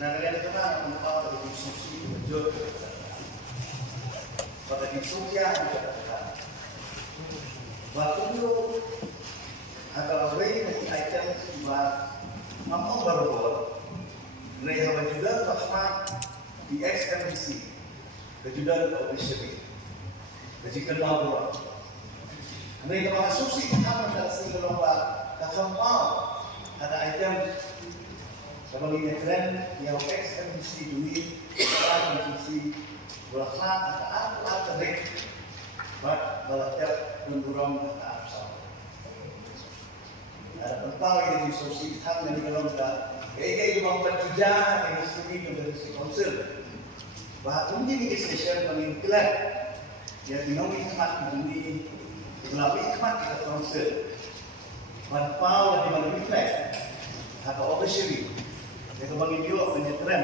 Nah, kalian kenal mengapa dari susi berjut pada di Sukia waktu itu ada way item buat mampu baru mereka juga bahwa di XMBC kejudan officially kejikan baru mereka masuk sih apa dari lomba kasampau ada item kalau ini tren yang XMBC duit XMBC berasal ada terbaik buat belajar mendorong ke asal. Ada tentang yang disosialkan dan dikelomkan. Kayak mau berjuja dengan studi dari konsul. Bahkan ini session pengingkilan yang dinamik hikmat ini melalui hikmat kita konsul. Manfaat yang dimiliki atau officially yang mengidio penyetran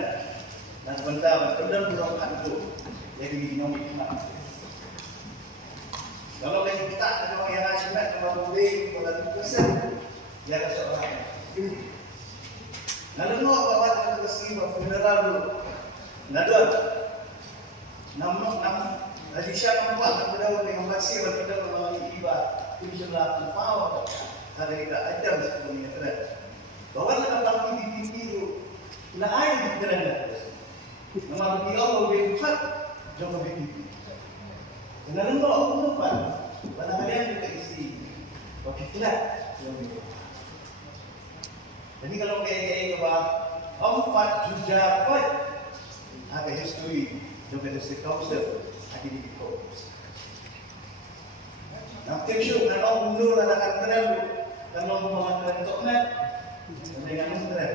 dan bentar dan berangkat itu jadi dinamik hikmat. Kalau kita ada orang yang rajin kalau boleh pada tugasan ya ada seorang. Lalu bawa kita ke sini funeral dulu. Nada. Namun Haji Syah nampak kita dengan masih berkata melalui ibadah insyaallah tahu ada kita ajar sebenarnya keren. Bawa kita tahu di biru. Nah air keren dah. Nama beliau lebih cepat jauh lebih tinggi. Lalu kalau lupa, pada kalian juga isi wakiflah yang itu. Jadi kalau kayak empat juta pot, ada history juga ada sekauser, ada di fokus. Nah, tiap kalau mundur ada keren, kalau mengatakan toknet, dengan keren.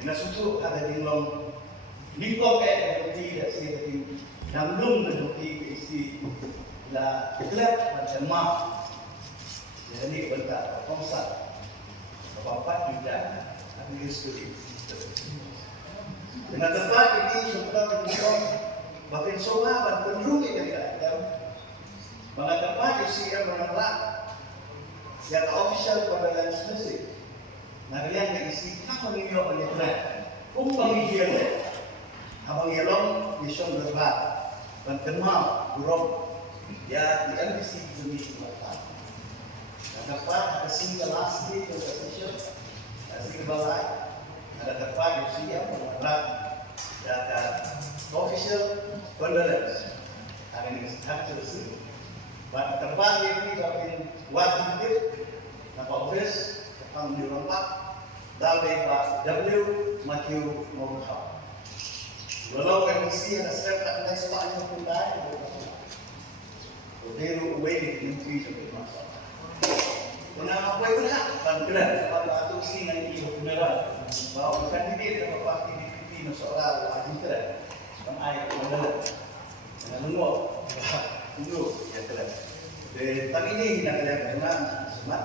Dengan susu ada di long, di kopi tidak sih Namlung menjadi isi la gelap macam mah. Jadi bentar konsep apa juga ada history. Dengan tempat ini sebenarnya menunjukkan bahkan sahabat penduduk yang ada. Pada tempat isi yang menolak yang official pada dan selesai. Nah yang isi apa ini oleh Tuhan? Pembagian abang yelong mission berbat. Dan kenal buruk ya di NBC Indonesia Barat. Dan dapat ada single last day conversation, single balai, ada dapat di sini yang mengerak dan official condolence. Ada ini sekarang selesai. Pada tempat ini bagian wajib, nama office, tentang dirompak, dari Pak W. Matthew Mohab. Walau kondisi yang serta ada sepanjang pundai, Deru away di mimpi sampai masa. Kenapa boleh berat? Bangkran, pada atuk sini nanti beneran. Bahawa bukan dia dapat pasti di pipi masalah wajib keren. Kan air beneran. Dengan menguap, tunggu ya keren. Tapi ini nak lihat memang semat.